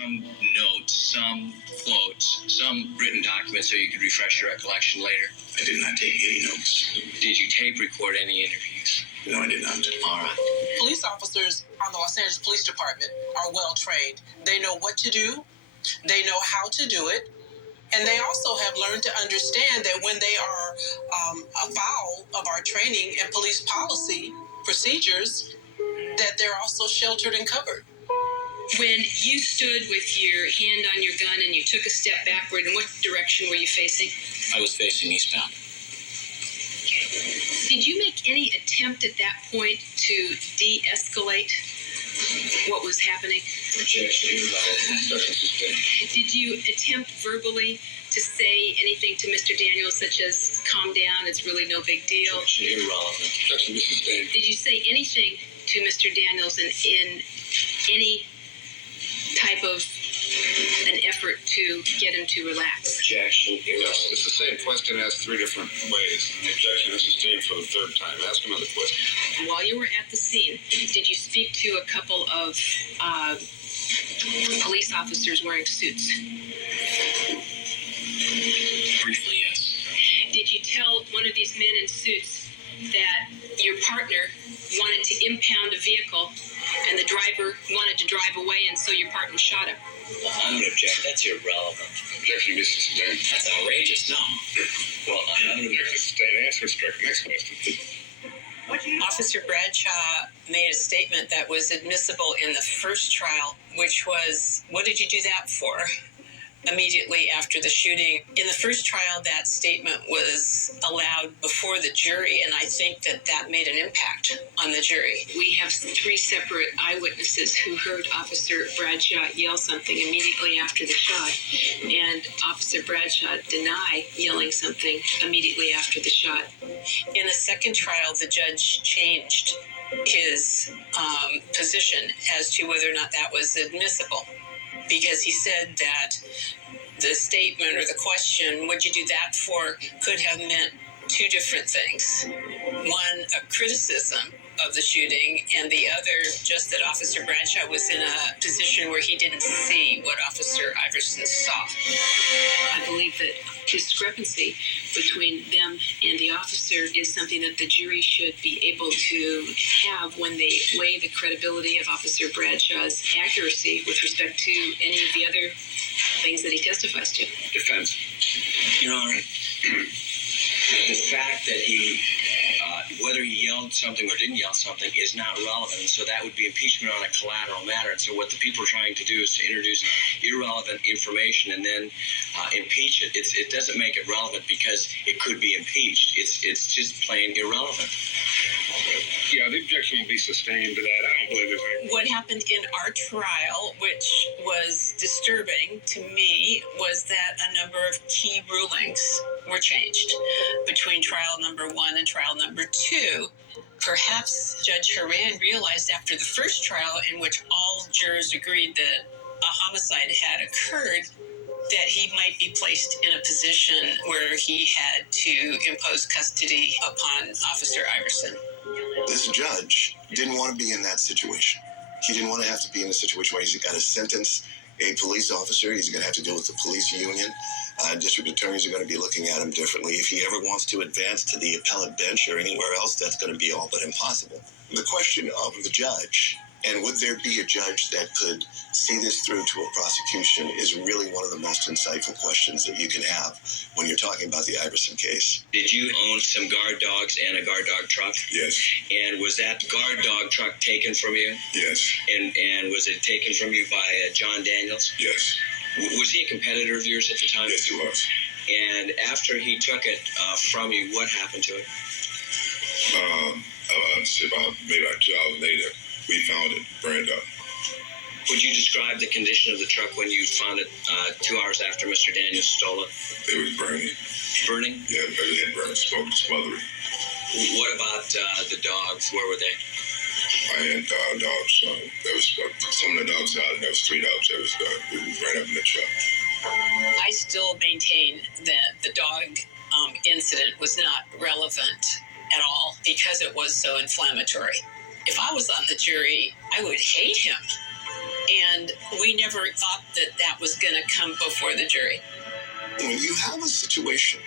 some notes, some quotes, some written documents so you could refresh your recollection later? I did not take any notes. Did you tape record any interviews? No, I did not. All right. Police officers on the Los Angeles Police Department are well trained. They know what to do, they know how to do it, and they also have learned to understand that when they are afoul of our training and police policy procedures, that they're also sheltered and covered. When you stood with your hand on your gun and you took a step backward, in what direction were you facing? I was facing eastbound. Did you make any attempt at that point to de-escalate what was happening? Did you attempt verbally to say anything to Mr. Daniels, such as, calm down, it's really no big deal? Irrelevant. Did you say anything to Mr. Daniels in any type of an effort to get him to relax? Objection. Yes, it's the same question asked three different ways. The objection is sustained for the third time. Ask another question. While you were at the scene, did you speak to a couple of police officers wearing suits? Briefly, yes. Did you tell one of these men in suits that your partner wanted to impound a vehicle and the driver wanted to drive away, and so your partner shot him? I'm going to object. That's irrelevant. Objection is sustained. That's outrageous. No. Well, I'm going to Objection sustained. Answer strike. Next question. Officer Bradshaw made a statement that was admissible in the first trial, which was, what did you do that for? Immediately after the shooting. In the first trial, that statement was allowed before the jury, and I think that made an impact on the jury. We have three separate eyewitnesses who heard Officer Bradshaw yell something immediately after the shot, and Officer Bradshaw deny yelling something immediately after the shot. In the second trial, the judge changed his position as to whether or not that was admissible, because he said that the statement or the question, what'd you do that for, could have meant two different things. One, a criticism of the shooting, and the other, just that Officer Bradshaw was in a position where he didn't see what Officer Iverson saw. I believe that discrepancy between them and the officer is something that the jury should be able to have when they weigh the credibility of Officer Bradshaw's accuracy with respect to any of the other things that he testifies to. Defense. Your Honor, the fact that he, whether he yelled something or didn't yell something is not relevant, and so that would be impeachment on a collateral matter. And so what the people are trying to do is to introduce irrelevant information and then impeach it. It doesn't make it relevant because it could be impeached. It's just plain irrelevant. Yeah, the objection will be sustained to that. I don't believe there's any. What happened in our trial, which was disturbing to me, was that a number of key rulings were changed between trial number 1 and trial number 2. Perhaps Judge Horan realized after the first trial, in which all jurors agreed that a homicide had occurred, that he might be placed in a position where he had to impose custody upon Officer Iverson. This judge didn't want to be in that situation. He didn't want to have to be in a situation where he's got to sentence a police officer. He's going to have to deal with the police union. District attorneys are going to be looking at him differently. If he ever wants to advance to the appellate bench or anywhere else, that's going to be all but impossible. The question of the judge, and would there be a judge that could see this through to a prosecution, is really one of the most insightful questions that you can have when you're talking about the Iverson case. Did you own some guard dogs and a guard dog truck? Yes. And was that guard dog truck taken from you? Yes. And was it taken from you by John Daniels? Yes. Was he a competitor of yours at the time? Yes, he was. And after he took it from you, what happened to it? About maybe 2 hours later, we found it burned up. Would you describe the condition of the truck when you found it 2 hours after Mr. Daniels stole it? It was burning. Burning? Yeah, it had burned, smoke, smothering. What about the dogs? Where were they? I had dogs. There was some of the dogs out, and there was 3 dogs that was right up in the truck. I still maintain that the dog incident was not relevant at all because it was so inflammatory. If I was on the jury, I would hate him And we never thought that that was going to come before the jury. When you have a situation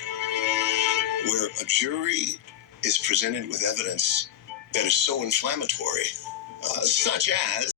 where a jury is presented with evidence that is so inflammatory, such as